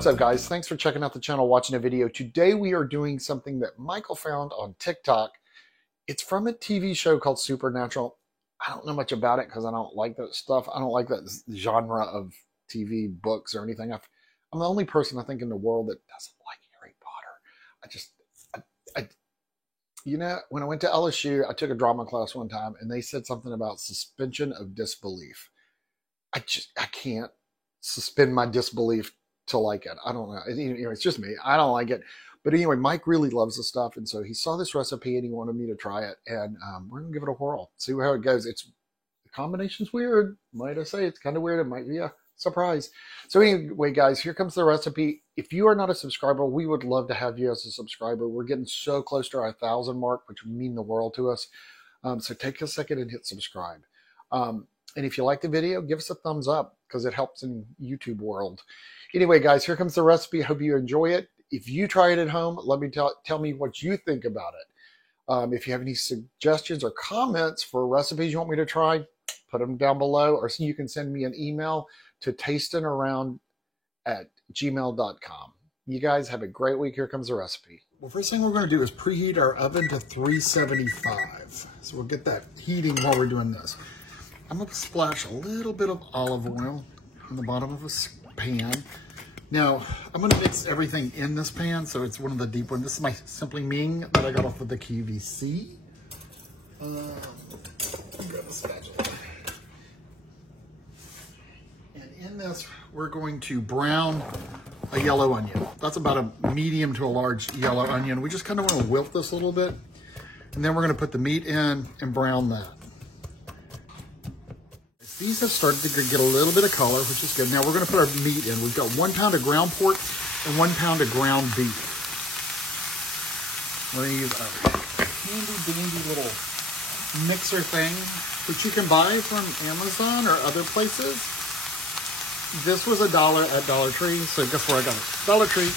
What's up, guys? Thanks for checking out the channel, watching a video. Today we are doing something that Michael found on TikTok. It's from a TV show called Supernatural. I don't know much about it because I don't like that stuff. I don't like that genre of TV books or anything. I'm the only person I think in the world that doesn't like Harry Potter. You know, when I went to LSU, I took a drama class one time and they said something about suspension of disbelief. I can't suspend my disbelief to like it. I don't know. It's just me. I don't like it. But anyway, Mike really loves the stuff. And so he saw this recipe and he wanted me to try it. And we're going to give it a whirl. See how it goes. The combination's weird. Might I say it's kind of weird. It might be a surprise. So anyway, guys, here comes the recipe. If you are not a subscriber, we would love to have you as a subscriber. We're getting so close to our 1,000 mark, which would mean the world to us. So take a second and hit subscribe. And if you like the video, give us a thumbs up because it helps in YouTube world. Anyway, guys, here comes the recipe. Hope you enjoy it. If you try it at home, let me tell me what you think about it. If you have any suggestions or comments for recipes you want me to try, put them down below, or you can send me an email to tastingaround@gmail.com. You guys have a great week. Here comes the recipe. Well, first thing we're going to do is preheat our oven to 375. So we'll get that heating while we're doing this. I'm going to splash a little bit of olive oil on the bottom of a pan. Now, I'm going to mix everything in this pan, so it's one of the deep ones. This is my Simply Ming that I got off of the QVC. Grab a spatula. And in this, we're going to brown a yellow onion. That's about a medium to a large yellow onion. We just kind of want to wilt this a little bit. And then we're going to put the meat in and brown that. These have started to get a little bit of color, which is good. Now we're going to put our meat in. We've got 1 pound of ground pork and 1 pound of ground beef. We're going to use a handy dandy little mixer thing, which you can buy from Amazon or other places. This was $1 at Dollar Tree, so guess where I got it? Dollar Tree.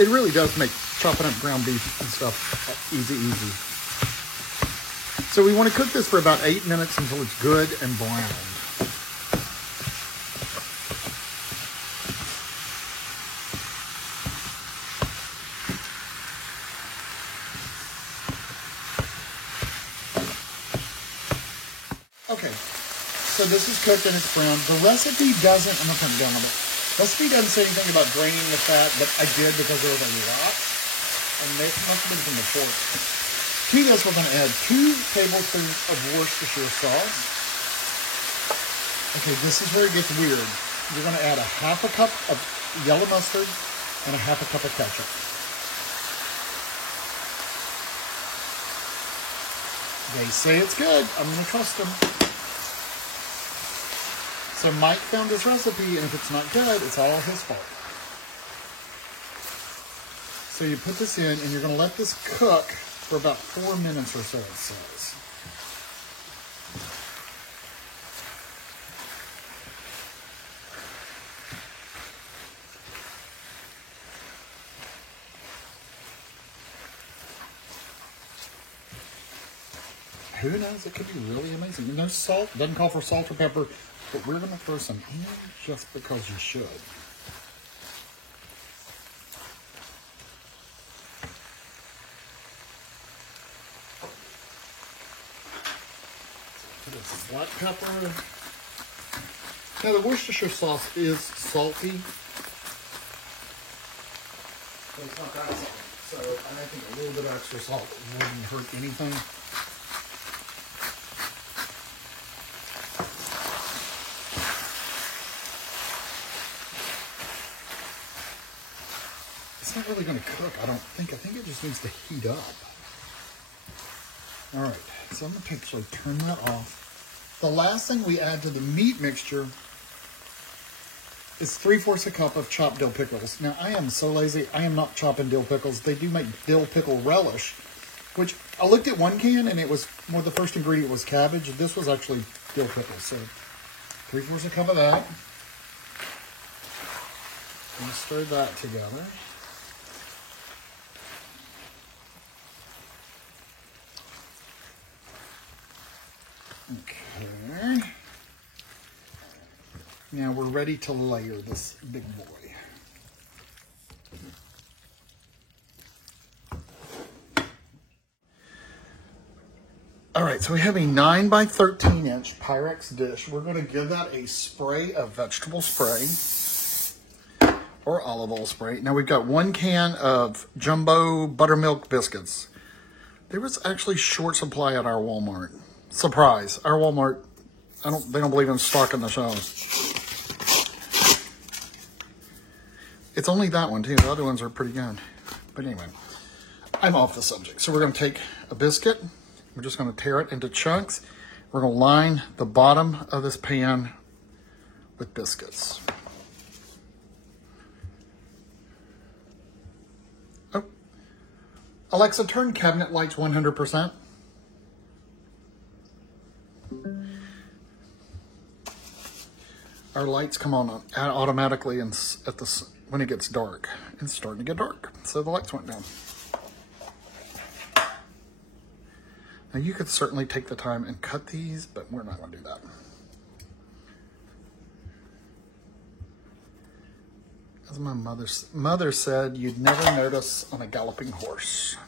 It really does make chopping up ground beef and stuff easy. So we want to cook this for about 8 minutes until it's good and browned. Okay, so this is cooked and it's browned. The recipe doesn't, I'm going to turn it down a bit. The recipe doesn't say anything about draining the fat, but I did because there was a lot. And this must have been from the pork. To this, we're going to add 2 tablespoons of Worcestershire sauce. Okay, this is where it gets weird. You're going to add a 1/2 cup of yellow mustard and a 1/2 cup of ketchup. They say it's good. I'm going to trust them. So Mike found this recipe, and if it's not good, it's all his fault. So you put this in, and you're going to let this cook for about 4 minutes or so, it says. Who knows? It could be really amazing. And no salt. Doesn't call for salt or pepper, but we're going to throw some in just because you should. Some black pepper. Now the Worcestershire sauce is salty, but it's not that salty. So I think a little bit of extra salt wouldn't hurt anything. It's not really going to cook, I don't think. I think it just needs to heat up. All right, so I'm going to actually turn that off. The last thing we add to the meat mixture is 3/4 cup of chopped dill pickles. Now, I am so lazy, I am not chopping dill pickles. They do make dill pickle relish, which I looked at one can and it was, well, the first ingredient was cabbage. This was actually dill pickles. So 3/4 cup of that. And stir that together. Okay. Now we're ready to layer this big boy. right, so we have a 9 by 13 inch Pyrex dish. We're going to give that a spray of vegetable spray or olive oil spray. Now we've got 1 can of jumbo buttermilk biscuits. There was actually short supply at our Walmart. Surprise, our Walmart, they don't believe in stocking the shelves. It's only that one too. The other ones are pretty good. But anyway, I'm off the subject. So we're going to take a biscuit. We're just going to tear it into chunks. We're going to line the bottom of this pan with biscuits. Oh, Alexa, turn cabinet lights 100%. Our lights come on automatically when it gets dark. It's starting to get dark, so the lights went down. Now you could certainly take the time and cut these, but we're not going to do that. As my mother said, you'd never notice on a galloping horse.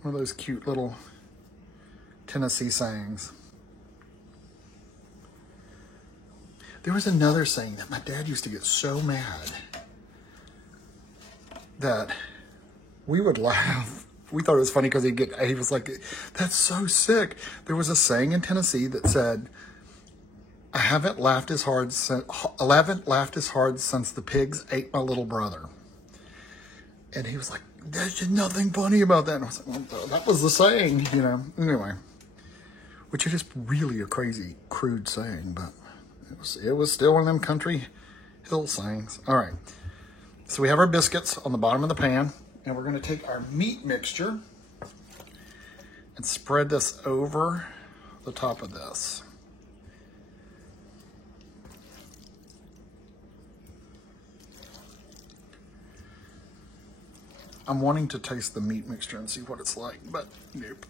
One of those cute little Tennessee sayings. There was another saying that my dad used to get so mad that we would laugh. We thought it was funny because he was like, that's so sick. There was a saying in Tennessee that said, I haven't laughed as hard since the pigs ate my little brother. And he was like, there's just nothing funny about that. And I was like, well, that was the saying, you know. Anyway, which is really a crazy, crude saying, but it was still one of them country hill sayings. All right, so we have our biscuits on the bottom of the pan, and we're going to take our meat mixture and spread this over the top of this. I'm wanting to taste the meat mixture and see what it's like, but nope.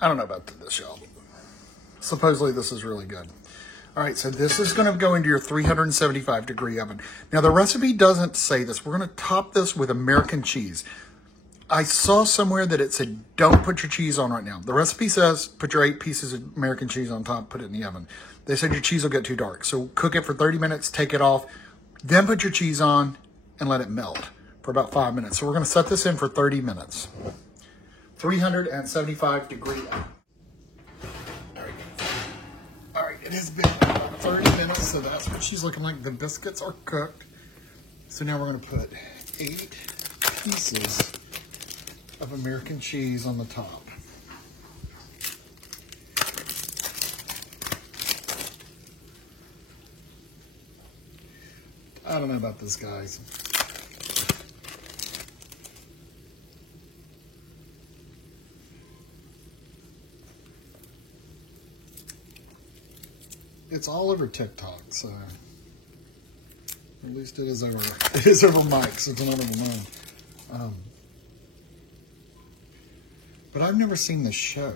I don't know about this, y'all. Supposedly this is really good. All right, so this is going to go into your 375 degree oven. Now the recipe doesn't say this. We're going to top this with American cheese. I saw somewhere that it said don't put your cheese on right now. The recipe says put your 8 pieces of American cheese on top, put it in the oven. They said your cheese will get too dark. So cook it for 30 minutes, take it off, then put your cheese on and let it melt for about 5 minutes. So we're going to set this in for 30 minutes. 375 degree oven. All right, it has been about 30 minutes, so that's what she's looking like. The biscuits are cooked. So now we're going to put 8 pieces of American cheese on the top. I don't know about this, guys. It's all over TikTok, so at least it is over Mike, so it's not over mine. But I've never seen the show,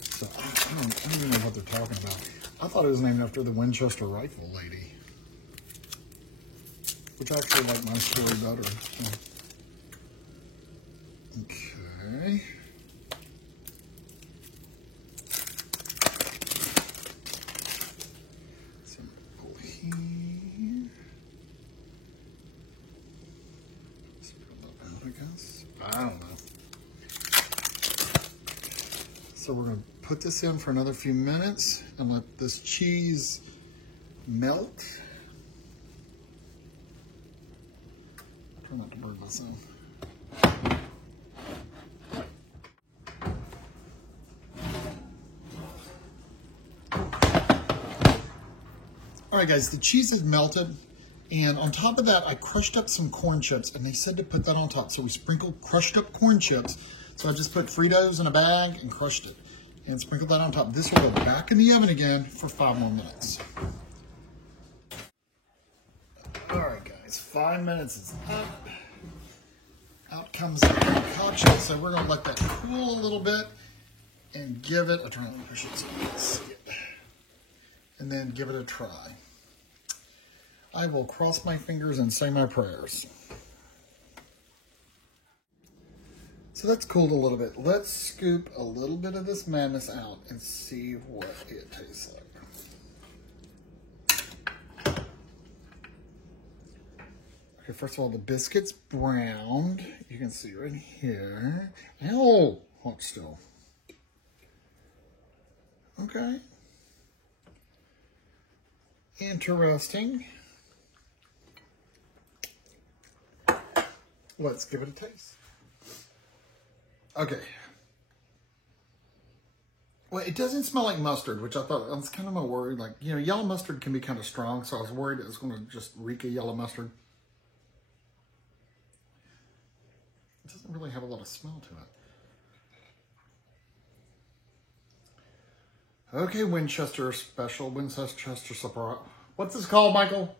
so I don't even know what they're talking about. I thought it was named after the Winchester rifle lady, which I actually like my story better. So. Okay. I don't know. So we're going to put this in for another few minutes and let this cheese melt. Try not to burn myself. All right, guys, the cheese is melted. And on top of that, I crushed up some corn chips, and they said to put that on top. So we sprinkled crushed up corn chips. So I just put Fritos in a bag and crushed it. and sprinkle that on top. This will go back in the oven again for 5 more minutes. All right, guys, 5 minutes is up. Out comes the concoction, so we're gonna let that cool a little bit and give it a try. Let me push it so you can see it. And then give it a try. I will cross my fingers and say my prayers. So that's cooled a little bit. Let's scoop a little bit of this madness out and see what it tastes like. Okay, first of all, the biscuit's browned. You can see right here. Ow! Hold still. Okay. Interesting. Let's give it a taste. Okay. Well, it doesn't smell like mustard, which I thought, I was kind of worried. Like, you know, yellow mustard can be kind of strong, so I was worried it was going to just reek of yellow mustard. It doesn't really have a lot of smell to it. Okay, Winchester Special, Winchester Surprise. What's this called, Michael?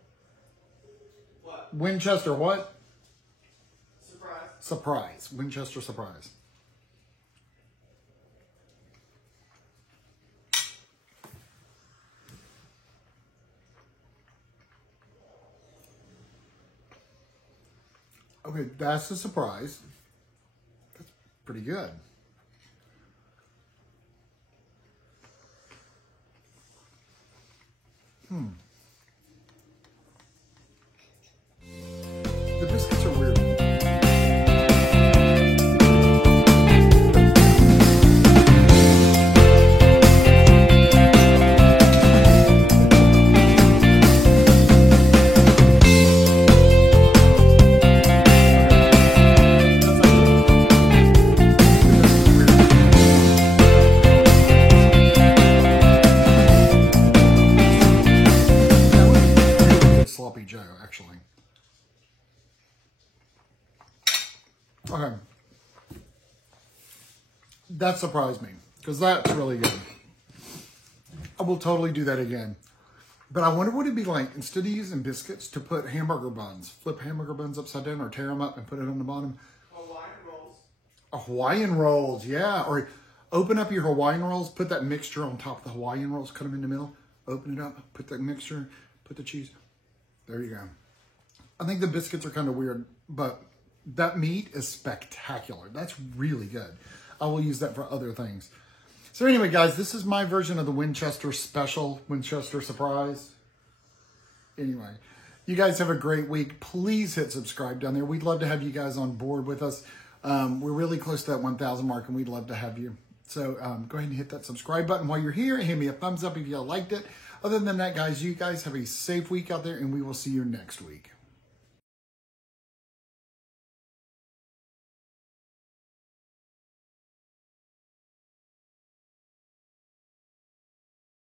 What? Winchester what? Surprise. Surprise. Winchester Surprise. Okay, that's the surprise. That's pretty good. The biscuits are weird. Sloppy Joe, actually. Okay. That surprised me, because that's really good. I will totally do that again. But I wonder what it'd be like, instead of using biscuits, to put hamburger buns. Flip hamburger buns upside down or tear them up and put it on the bottom. Hawaiian rolls. Hawaiian rolls, yeah. Or open up your Hawaiian rolls, put that mixture on top of the Hawaiian rolls, cut them in the middle, open it up, put that mixture, put the cheese. There you go. I think the biscuits are kind of weird, but that meat is spectacular. That's really good. I will use that for other things. So anyway, guys, this is my version of the Winchester Special, Winchester Surprise. Anyway, you guys have a great week. Please hit subscribe down there. We'd love to have you guys on board with us. We're really close to that 1,000 mark, and we'd love to have you. So go ahead and hit that subscribe button while you're here. Hit me a thumbs up if you liked it. Other than that, guys, you guys have a safe week out there, and we will see you next week.